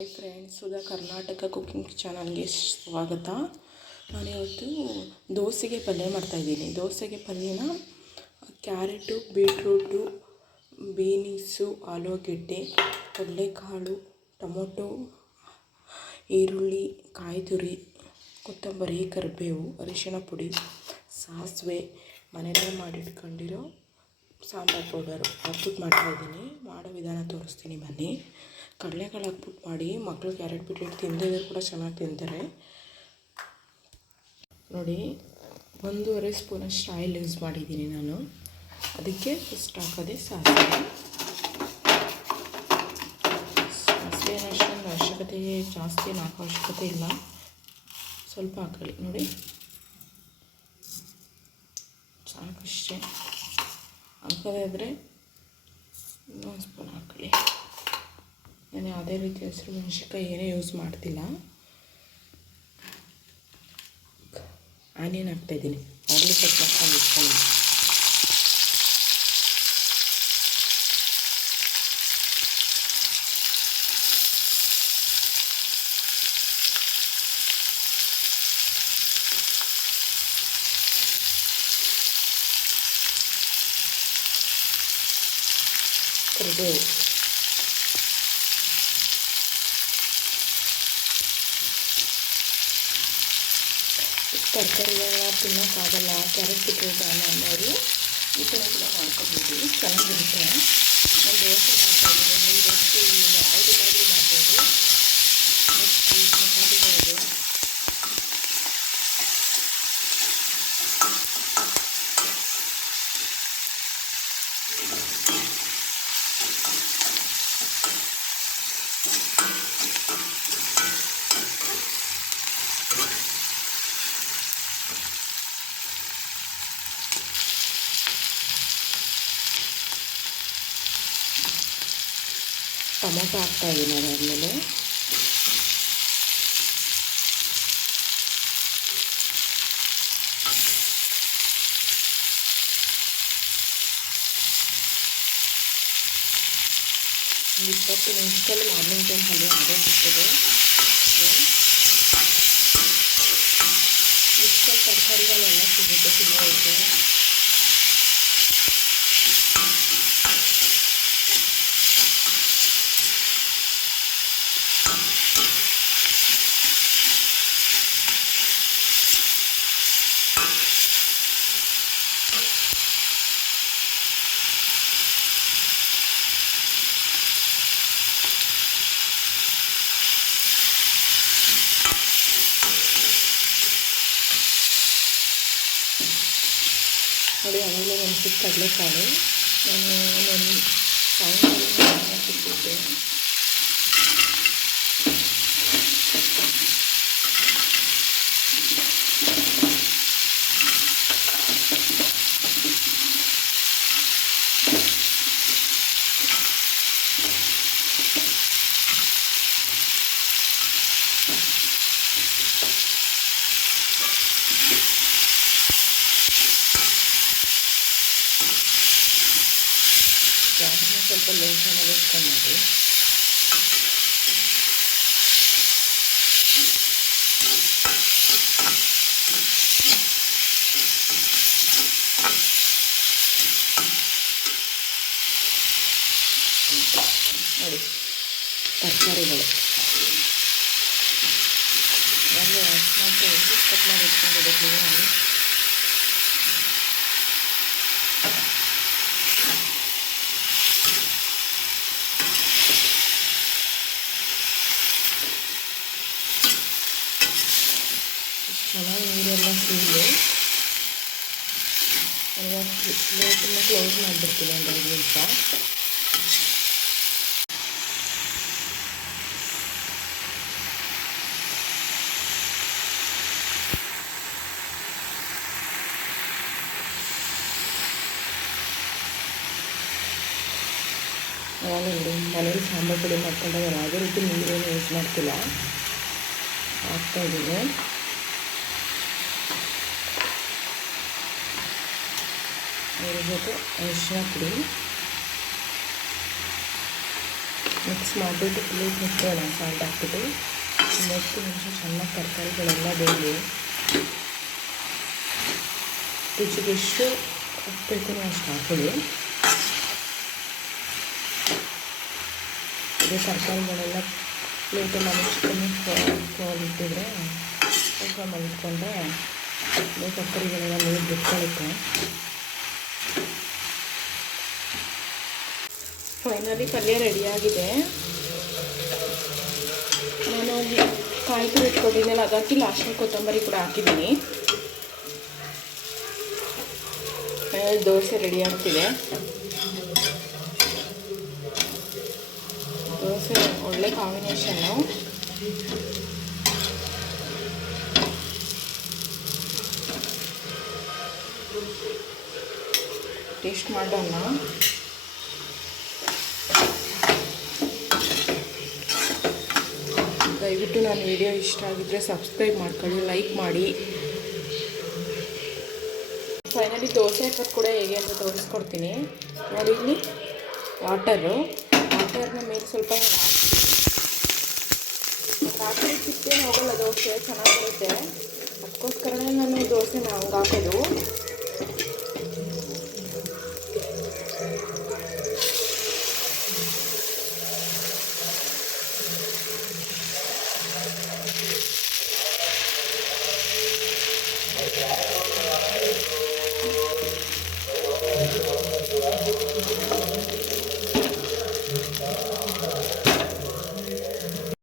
Hi friends, Sudha Karnataka cooking ಚಾನಲ್ಗೆ ಸ್ವಾಗತ. ನಾನಿವತ್ತು ದೋಸೆಗೆ ಪಲ್ಯ ಮಾಡ್ತಾಯಿದ್ದೀನಿ. ದೋಸೆಗೆ ಪಲ್ಯನ ಕ್ಯಾರೆಟು, ಬೀಟ್ರೂಟು, ಬೀನಿಸು, ಆಲೂಗೆಡ್ಡೆ, ಕಡಲೆಕಾಳು, ಟೊಮೊಟೊ, ಈರುಳ್ಳಿ, ಕಾಯಿ ತುರಿ, ಕೊತ್ತಂಬರಿ, ಕರಿಬೇವು, ಅರಿಶಿಣ ಪುಡಿ, ಸಾಸಿವೆ, ಮನೆಯಲ್ಲೇ ಮಾಡಿಟ್ಕೊಂಡಿರೋ ಸಾಂಬಾರು ಪೌಡರು ಹಾಕ್ಬಿಟ್ಟು ಮಾಡ್ತಾಯಿದ್ದೀನಿ. ಮಾಡೋ ವಿಧಾನ ತೋರಿಸ್ತೀನಿ ಬನ್ನಿ. ಕಡಲೆಕಾಳು ಹಾಕ್ಬಿಟ್ಟು ಮಾಡಿ, ಮಕ್ಕಳು ಕ್ಯಾರೆಟ್ ಬೀಟ್ರೂಟ್ ತಿಂದಿದ್ರು ಕೂಡ ಚೆನ್ನಾಗಿ ತಿಂತಾರೆ. ನೋಡಿ, 1.5 ಸ್ಪೂನಷ್ಟು ಆಯಿಲ್ ಯೂಸ್ ಮಾಡಿದ್ದೀನಿ ನಾನು. ಅದಕ್ಕೆ ಫಸ್ಟ್ ಹಾಕೋದೆ ಸಾಸಿವೆ. ಅಷ್ಟೊಂದು ಅವಶ್ಯಕತೆ ಜಾಸ್ತಿ ಹಾಕೋ ಅವಶ್ಯಕತೆ ಇಲ್ಲ, ಸ್ವಲ್ಪ ಹಾಕೊಳ್ಳಿ. ನೋಡಿ, ಸಾಕಷ್ಟೇ. ಹಾಕೋದೇ ಇದ್ದರೆ ಇನ್ನೊಂದು ಸ್ಪೂನ್ ಹಾಕೊಳ್ಳಿ. ನಾನು ಯಾವುದೇ ರೀತಿ ಹಸಿರು ಮೆಣಸಿನ್ಕಾಯಿ ಏನೇ ಯೂಸ್ ಮಾಡ್ತಿಲ್ಲ. ಆನಿಯನ್ ಹಾಕ್ತಾಯಿದ್ದೀನಿ, ಆಗಲೇ ಕಟ್ ಮಾಡ್ಕೊಂಡು ಇಟ್ಕೊಂಡಿದ್ದೀನಿ. ಕರಿಬೇವು, ತರಕಾರಿಗಳನ್ನ ತಿನ್ನೋಕ್ಕಾಗಲ್ಲ, ಕ್ಯಾರೆಟ್ ಬೀಟ್ರೂಟ್ ಅನ್ನೋರು ಈ ಥರ ಕೂಡ ಮಾಡ್ಕೊಬೋದು, ಚೆನ್ನಾಗಿರುತ್ತೆ. ನಾನು ದೋಸೆ ಮಾಡ್ತಾಯಿದ್ದೀನಿ, ನೀವು ರೊಟ್ಟಿ ಯಾವುದಕ್ಕಾದರೂ ಮಾಡ್ಬೋದು. ರೊಟ್ಟಿ, ಚಪಾತಿಗಳಿಗೆ ಟೊಮೊಟೊ ಹಾಕ್ತಾಯಿದ್ದೀನಿ. ಅದಾದಮೇಲೆ ಒಂದು 20 ನಿಮಿಷದಲ್ಲಿ ಮಾರ್ನಿಂಗ್ ಟೈಮ್ ಪಲ್ಯ ಆಗೋಗ್ಬಿಡ್ತದೆ. ಇಷ್ಟೊಂದು ತರಕಾರಿಗಳೆಲ್ಲ ಸಿಗುತ್ತೆ ತಿನ್ನೋರಿಗೆ. ನೋಡಿ, ಆಮೇಲೆ ಒಂದು ಕಡಲೆಕಾಳು ನಾನು ಸಾಯಂಕಾಲ ಹಾಕಿಟ್ಟಿದ್ದೆ. ಗ್ಯಾಸ್ನ ಸ್ವಲ್ಪ ಲೋ ಫ್ಲೇಮಲ್ಲಿ ಇಟ್ಕೊಂಡು ಮಾಡಿ. ನೋಡಿ, ತರಕಾರಿಗಳು ಒಂದು ಕಟ್ ಮಾಡಿ ಇಟ್ಕೊಂಡಿದ್ದೀವಿ ನಾನು. ಚೆನ್ನಾಗಿ ನೀರೆಲ್ಲ ಸೀಳಿ ಪ್ಲೇಟನ್ನು ಕ್ಲೋಸ್ ಮಾಡಿಬಿಡ್ತೀನಿ ಒಂದು 5 ನಿಮಿಷ. ನಾನು ಮನೇಲಿ ಸಾಂಬಾರು ಪುಡಿ ಮಾಡ್ಕೊಂಡಾಗ ಯಾವುದೇ ರೀತಿ ನೀರೇನು ಯೂಸ್ ಮಾಡ್ತಿಲ್ಲ, ಹಾಕ್ತಾಯಿದ್ದೀನಿ. ಅದ್ರ ಜೊತೆ ಅರಿಶಿಣ ಪುಡಿ, ಮಿಕ್ಸ್ ಮಾಡಿಬಿಟ್ಟು ಪ್ಲೇಟ್ ಮುಚ್ಚೋಣ ಸಾಲ್ಟ್ ಹಾಕ್ಬಿಟ್ಟು. ಒಂದು 10 ನಿಮಿಷ ಚೆನ್ನಾಗಿ ತರಕಾರಿಗಳೆಲ್ಲ ಬೇಯಲಿ. ರುಚಿಗೆ ಎಷ್ಟು ಉಪ್ಪು ಬೇಕೋ ಅಷ್ಟು ಹಾಕೊಳ್ಳಿ. ಇದು ತರಕಾರಿಗಳೆಲ್ಲ ಪ್ಲೇಟೆಲ್ಲ ಮುಚ್ಕೊಂಡು ಫಾಲ್ ಇಟ್ಟಿದ್ರೆ ಸ್ವಲ್ಪ ಮಲ್ಕೊಂಡ್ರೆ ತರಕಾರಿಗಳೆಲ್ಲ ನೀರು ಬಿಟ್ಕೊಳ್ಳುತ್ತೆ. ಫೈನಲಿ ಪಲ್ಯ ರೆಡಿಯಾಗಿದೆ. ನಾನು ಕಾಯಿ ತುರಿ ಇಟ್ಕೊಂಡಿದ್ದೆನಲ್ಲ ಅದಕ್ಕೆ ಲಾಸ್ಟಲ್ಲಿ ಕೊತ್ತಂಬರಿ ಕೂಡ ಹಾಕಿದ್ದೀನಿ. ದೋಸೆ ರೆಡಿ ಆಗ್ತಿದೆ. ದೋಸೆ ಒಳ್ಳೆ ಕಾಂಬಿನೇಷನ್ನು. ಟೇಸ್ಟ್ ಮಾಡೋಣ. ದಯವಿಟ್ಟು ನನ್ನ ವಿಡಿಯೋ ಇಷ್ಟ ಆಗಿದ್ದರೆ ಸಬ್ಸ್ಕ್ರೈಬ್ ಮಾಡ್ಕೊಳ್ಳಿ, ಲೈಕ್ ಮಾಡಿ. ಫೈನಲಿ ದೋಸೆ ಹಾಕೋದು ಕೂಡ ಹೇಗೆ ಅಂತ ತೋರಿಸ್ಕೊಡ್ತೀನಿ ನೋಡಿ. ಇಲ್ಲಿ ವಾಟರ್ನ ಮೇಲೆ ಸ್ವಲ್ಪ ಹಾಕಿ ಚಿಕ್ಕೇನು ಹೋಗಲ್ಲ, ದೋಸೆ ಚೆನ್ನಾಗಿ ಬರುತ್ತೆ. ಅದಕ್ಕೋಸ್ಕರನೇ ನಾನು ದೋಸೆನ ಹಂಗೆ ಹಾಕೋದು.